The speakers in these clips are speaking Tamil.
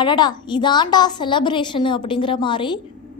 அடடா இதாண்டா செலப்ரேஷனு அப்படிங்கிற மாதிரி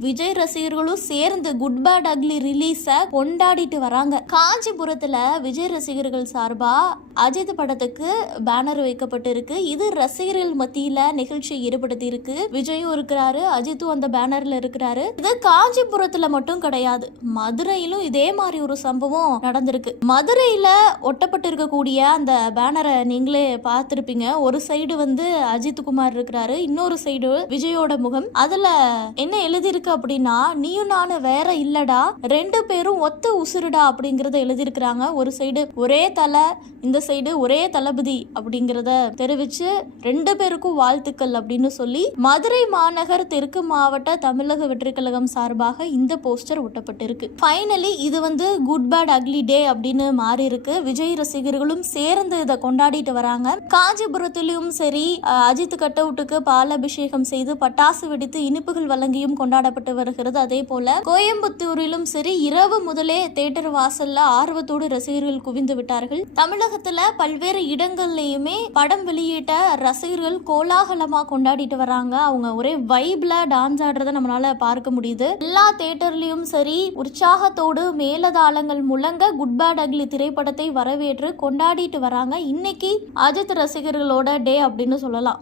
விஜய் ரசிகர்களும் சேர்ந்து குட் பேட் அக்லி ரிலீஸை கொண்டாடிட்டு வராங்க. காஞ்சிபுரத்துல விஜய் ரசிகர்கள் சார்பா அஜித் படத்துக்கு பேனர் வைக்கப்பட்டிருக்கு. இது ரசிகர்கள் மத்தியில நிகழ்ச்சி ஈடுபடுத்தி இருக்கு விஜயும் இருக்கிறாரு அஜித்தும் அந்த பேனர்ல இருக்கிறாரு. இது காஞ்சிபுரத்துல மட்டும் கிடையாது. மதுரையிலும் இதே மாதிரி ஒரு சம்பவம் நடந்திருக்கு. மதுரையில ஒட்டப்பட்டு இருக்கக்கூடிய அந்த பேனரை நீங்களே பார்த்திருப்பீங்க. ஒரு சைடு வந்து அஜித் குமார் இருக்கிறாரு இன்னொரு சைடு விஜயோட முகம். அதுல என்ன எழுதியிருக்கு அப்படின்னா நீயும் நானும் வேற இல்லடா ரெண்டு பேரும் ஒத்த உசுருடா அப்படிங்கறத எழுதியிருக்கிறாங்க. ஒரு சைடு ஒரே தலை இந்த சைடு ஒரே தளபதி அப்படிங்கறத தெரிவிச்சு ரெண்டு பேருக்கும் வாழ்த்துக்கள் அப்படின்னு சொல்லி மதுரை மாநகர் தெற்கு மாவட்ட தமிழக வெற்றிக்கழகம் சார்பாக இந்த போஸ்டர் ஒட்டப்பட்டிருக்கு. ஃபைனலி இது வந்து குட் பேட் அக்லி டே அப்படின்னு மாறி இருக்கு விஜய் ரசிகர்களும் சேர்ந்து இதை கொண்டாடிட்டு வராங்க. காஞ்சிபுரத்திலும் சரி அஜித் கட்டவுட்டுக்கு பால் அபிஷேகம் செய்து பட்டாசு வெடித்து இனிப்புகள் வழங்கியும் கொண்டாடப்பட்டு வருகிறது. அதே போல கோயம்புத்தூரிலும் சரி இரவு முதலே தேட்டர் வாசல்ல ஆர்வத்தோடு ரசிகர்கள் குவிந்து விட்டார்கள். தமிழகத்துல பல்வேறு இடங்கள்லயுமே படம் வெளியிட்ட ரசிகர்கள் கோலாகலமா கொண்டாடிட்டு வராங்க. அவங்க ஒரே வைப்ல டான்ஸ் ஆடுறத நம்மளால பார்க்க முடியுது. எல்லா தேட்டர்லயும் சரி உற்சாகத்தோடு மேலதாளங்கள் முழங்க குட் பேட் அக்லி திரைப்படத்தை வரவேற்று கொண்டாடிட்டு வராங்க. இன்னைக்கு அஜித் ரசிகர்களோட டே அப்படின்னு சொல்லலாம்.